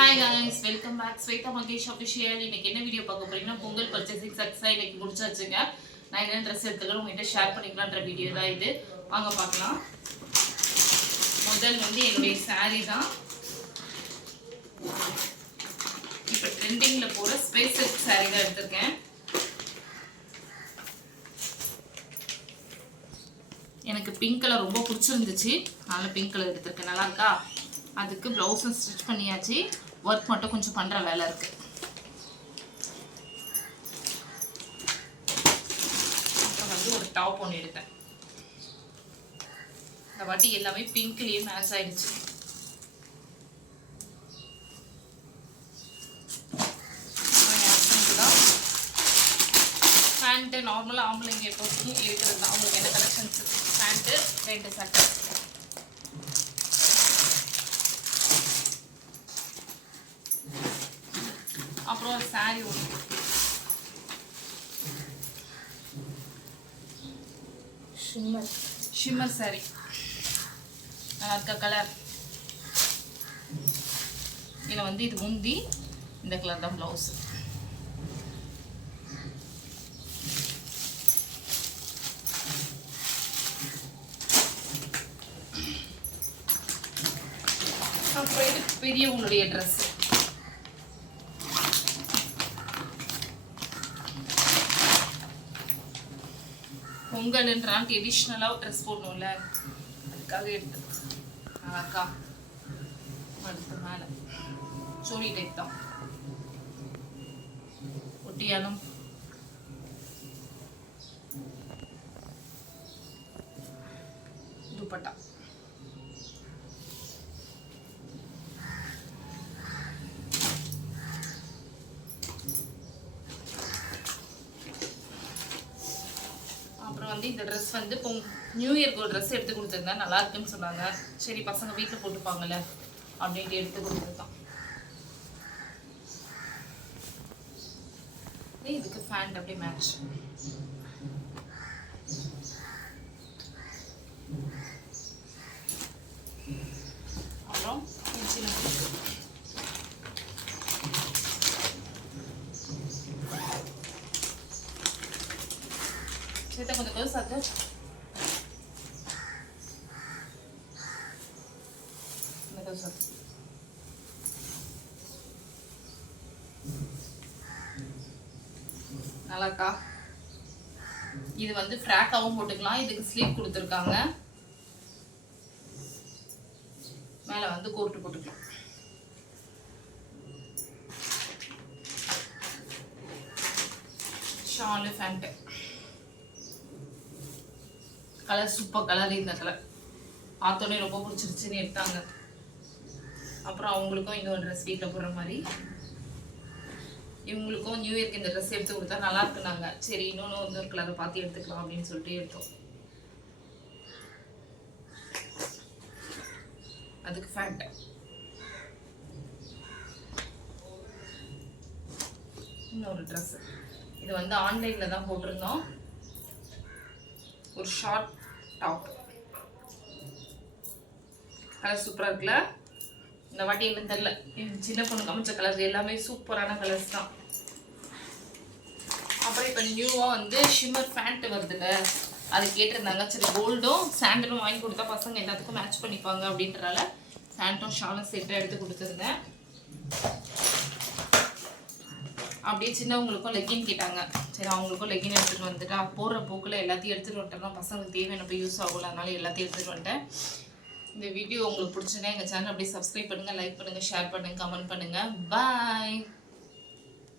Hi guys, welcome back. Sweta Mangesh official. இன்னைக்கு என்ன video பார்க்க போறீங்கன்னா பொங்கல் பர்ச்சேசிங் சக்சஸ் இன்னைக்கு முடிச்சாச்சுங்க. நான் என்ன Dress எடுத்துக்கிறேன் உங்ககிட்ட ஷேர் பண்ணிக்கலாம்ன்ற வீடியோ தான் இது. வாங்க பார்க்கலாம். முதல் வந்து என்னுடைய saree தான். இப்போ ட்ரெண்டிங்ல போற ஸ்பேஸ் சில்க் saree தான் எடுத்துர்க்கேன். எனக்கு பிங்க் கலர் ரொம்ப பிடிச்சிருந்துச்சு. அதனால பிங்க் கலர் எடுத்துர்க்கேன். நல்லா இருக்கா? அதுக்கு ப்ளவுஸும் ஸ்டிச் பண்ணியாச்சு. ஒர்க் மட்டும் கொஞ்சம் பண்ணுற வேலை இருக்கு. அப்புறம் வந்து ஒரு டாப் ஒன்று எடுத்தேன். இந்த வாட்டி எல்லாமே பிங்க்லேயே மேட்ச் ஆயிடுச்சு. பேண்ட்டு நார்மலாக ஆம்பளைங்க எப்போதும் இருக்கிறது தான். அவங்களுக்கு என்ன கலெக்ஷன்ஸ் பேண்ட்டு 2 சட்டை. அப்புறம் ஒரு சாரி ஒன்று ஷிம்மர் சாரி நல்லா இருக்க கலர். இதில் வந்து இது முந்தி, இந்த கலர் தான் ப்ளவுஸ். அப்புறம் இது பெரியவங்களுடைய ட்ரெஸ். பொங்கல்ன்றான் ட்ரெடிஷ்னலாக ட்ரெஸ் போடணும்ல, அதுக்காக எடுத்து அழகா அடுத்த மேலே சோழி டைப் தான். ஒட்டியாலும் துப்பட்டா. வந்து இந்த ட்ரெஸ் வந்து நியூ இயர்க்கு ஒரு ட்ரெஸ் எடுத்து கொடுத்துருந்தா நல்லா இருக்குன்னு சொன்னாங்க. சரி பசங்க வீட்டில் போட்டுப்பாங்கல்ல அப்படின்ட்டு எடுத்து கொடுத்துருந்தான். இதுக்கு பேண்ட் அப்படியே மேட்ச். அப்புறம் கொஞ்சம் கொஞ்சம் சாத்து நல்லாக்கா. இது வந்து ஃப்ராக்காவும் போட்டுக்கலாம். இதுக்கு ஸ்லீவ் கொடுத்துருக்காங்க. மேல வந்து கோட்டு போட்டுக்கலாம். Shawl pant. Colour super colour. இந்த கலர் பார்த்தோன்னே ரொம்ப பிடிச்சிருச்சுன்னு எடுத்தாங்க. அப்புறம் அவங்களுக்கும் இன்னொரு ட்ரெஸ் வீட்டில் போடுற மாதிரி, இவங்களுக்கும் நியூ இயர்க்கு இந்த ட்ரெஸ் எடுத்து கொடுத்தா நல்லா இருக்குனாங்க. சரி இன்னொன்று இன்னொரு கலரை பார்த்து எடுத்துக்கலாம் அப்படின்னு சொல்லிட்டு எடுத்தோம். அதுக்கு ஃபேண்ட். இன்னொரு ட்ரெஸ். இது வந்து ஆன்லைனில் தான் போட்டிருந்தோம். ஒரு ஷார்ட் டாப். கலர் சூப்பராக இருக்குல்ல. இந்த வாட்டி என்னன்னு தெரியல, சின்ன பொண்ணுக்கு அமைச்ச கலர் எல்லாமே சூப்பரான கலர்ஸ் தான். அப்புறம் இப்போ நியூவாக வந்து ஷிம்மர் பேண்ட் வருதுல்ல, அது கேட்டிருந்தாங்க. சரி கோல்டும் சாண்டலும் வாங்கி கொடுத்தா பசங்க எல்லாத்துக்கும் மேட்ச் பண்ணிப்பாங்க அப்படின்றனால சாண்டும் ஷாலும் செட்டாக எடுத்து கொடுத்துருந்தேன். அப்படியே சின்னவங்களுக்கும் லெக்கின் கேட்டாங்க. சரி அவங்களுக்கும் லெக்கின் எடுத்துகிட்டு வந்துட்டா போகிற போக்கில் எல்லாத்தையும் எடுத்துகிட்டு வந்துட்டோம்னா பசங்களுக்கு தேவையான போய் யூஸ் ஆகல. அதனால எல்லாத்தையும் எடுத்துகிட்டு வந்துட்டேன். இந்த வீடியோ உங்களுக்கு பிடிச்சதுன்னா எங்கள் சேனல் அப்படியே சப்ஸ்கிரைப் பண்ணுங்கள், லைக் பண்ணுங்கள், ஷேர் பண்ணுங்கள், கமெண்ட் பண்ணுங்கள். பாய்.